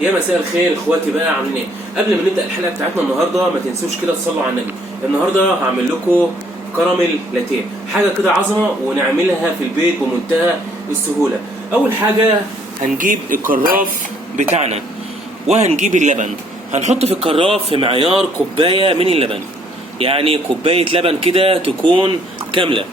يا مساء الخير اخواتي، بقى عاملين ايه؟ قبل ما نبدا الحلقه بتاعتنا النهارده ما تنسوش كده تصلوا على النبي. النهارده هعمل لكم كراميل لاتيه، حاجه كده عظمه ونعملها في البيت بمنتهى السهوله. اول حاجه هنجيب الكراف بتاعنا وهنجيب اللبن. هنحط في الكراف في معيار كوبايه من اللبن، يعني كوبايه لبن كده تكون كامله،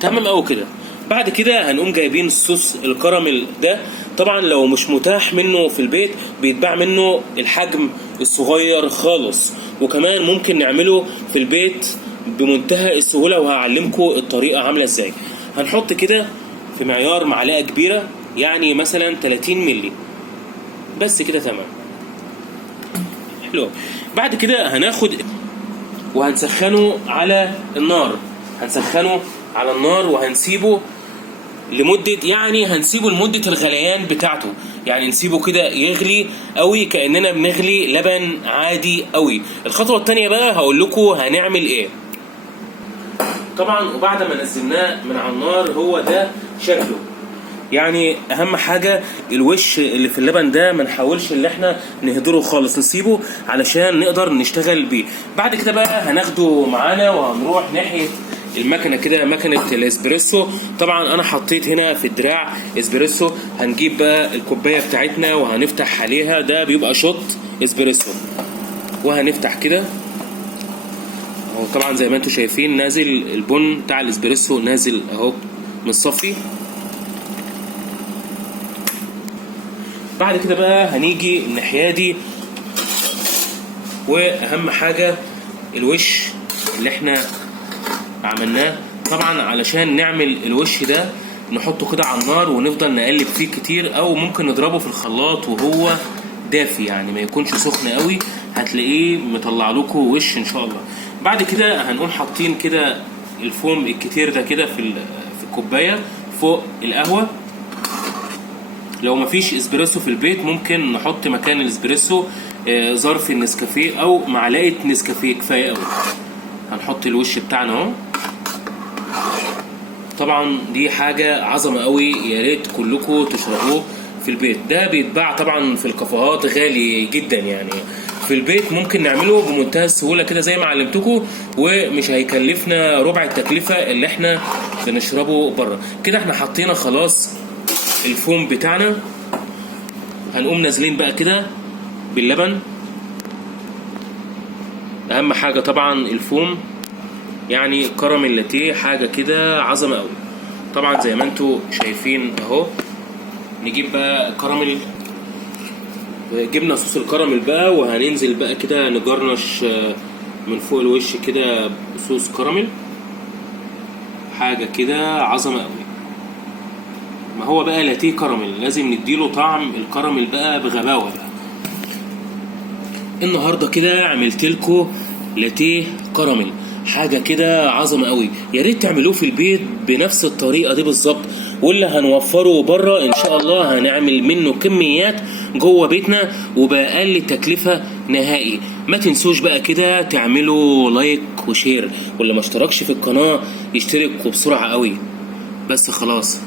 تمام قوي كده. بعد كده هنقوم جايبين صوص الكراميل ده. طبعا لو مش متاح منه في البيت بيتباع منه الحجم الصغير خالص، وكمان ممكن نعمله في البيت بمنتهى السهولة، وهعلمكم الطريقة عاملة ازاي. هنحط كده في معيار معلقة كبيرة، يعني مثلا 30 ملي بس كده، تمام حلو. بعد كده هناخد وهنسخنه على النار، وهنسيبه لمدة، يعني هنسيبه لمدة الغليان بتاعته، يعني نسيبه كده يغلي قوي كأننا بنغلي لبن عادي قوي. الخطوة التانية بقى هقول لكم هنعمل ايه. طبعا وبعد ما نزلناه من على النار هو ده شكله. يعني اهم حاجة الوش اللي في اللبن ده ما نحاولش ان احنا نهدره خالص، نسيبه علشان نقدر نشتغل بيه. بعد كده بقى هناخده معانا وهنروح ناحية المكنه كده، مكنه الاسبريسو. طبعا انا حطيت هنا في الدراع اسبريسو. هنجيب بقى الكوبايه بتاعتنا وهنفتح عليها، ده بيبقى شوت اسبريسو، وهنفتح كده اهو. طبعا زي ما انتم شايفين نازل البن بتاع الاسبريسو، نازل اهو متصفي. بعد كده بقى هنيجي الناحيه دي، واهم حاجه الوش اللي احنا عملناه. طبعا علشان نعمل الوش ده نحطه كده على النار ونفضل نقلب فيه كتير، او ممكن نضربه في الخلاط وهو دافي، يعني ما يكونش سخن قوي، هتلاقيه مطلع لكم وش ان شاء الله. بعد كده هنقوم حاطين كده الفوم الكتير ده كده في الكوبايه فوق القهوه. لو مفيش اسبريسو في البيت ممكن نحط مكان الاسبريسو ظرف النسكافيه او معلقه نسكافيه، كفايه قوي. هنحط الوش بتاعنا اهو. طبعا دي حاجه عظمه قوي، يا ريت كلكم تشربوه في البيت. ده بيتباع طبعا في الكافيهات غالي جدا، يعني في البيت ممكن نعمله بمنتهى السهوله كده زي ما علمتكم، ومش هيكلفنا ربع التكلفه اللي احنا بنشربه بره. كده احنا حطينا خلاص الفوم بتاعنا. هنقوم نازلين بقى كده باللبن. اهم حاجه طبعا الفوم، يعني كراميل لاتيه حاجه كده عظمه قوي. طبعا زي ما انتم شايفين اهو. نجيب بقى كراميل، جبنا صوص الكراميل بقى، وهننزل بقى كده نجرنش من فوق الوش كده صوص كراميل، حاجه كده عظمه قوي. ما هو بقى لاتيه كراميل، لازم نديله طعم الكراميل بقى بغباوه بقى. النهارده كده عملت لكم لاتيه كراميل، حاجه كده عظمه قوي. يا ريت تعملوه في البيت بنفس الطريقه دي بالظبط، واللي هنوفره بره ان شاء الله هنعمل منه كميات جوه بيتنا وباقل تكلفه نهائي. ما تنسوش بقى كده تعملوا لايك وشير، واللي ما اشتركش في القناه يشترك وبسرعه قوي. بس خلاص.